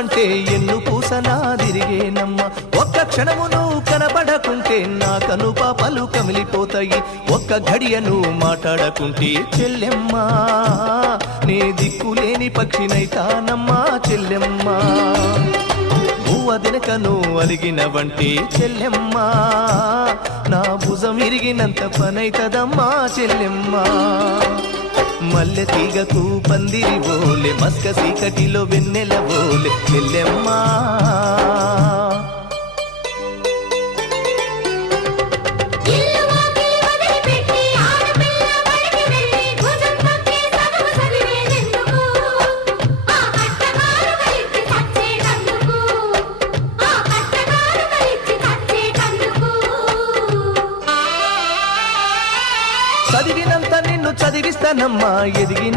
చూడవంటే ఎన్ను పూసనా తిరిగేనమ్మ ఒక్క క్షణమును కనబడకుంటే నా కను పాపలు కమిలిపోతాయి ఒక్క గడియను మాట్లాడకుంటే చెల్లెమ్మ నే దిక్కులేని పక్షినైతానమ్మా చెల్లెమ్మ దినకను అలిగినవంటే చెల్లెమ్మ నా భుజం ఇరిగినంత పనైతదమ్మా చెల్లెమ్మ మల్లె తీగకు పందిరి ఓలే మస్క సీకటిలో వెన్నెల ఓలే చెల్లెమ్మ చదివినంత నిన్ను చదివిస్తానమ్మా ఎదిగిన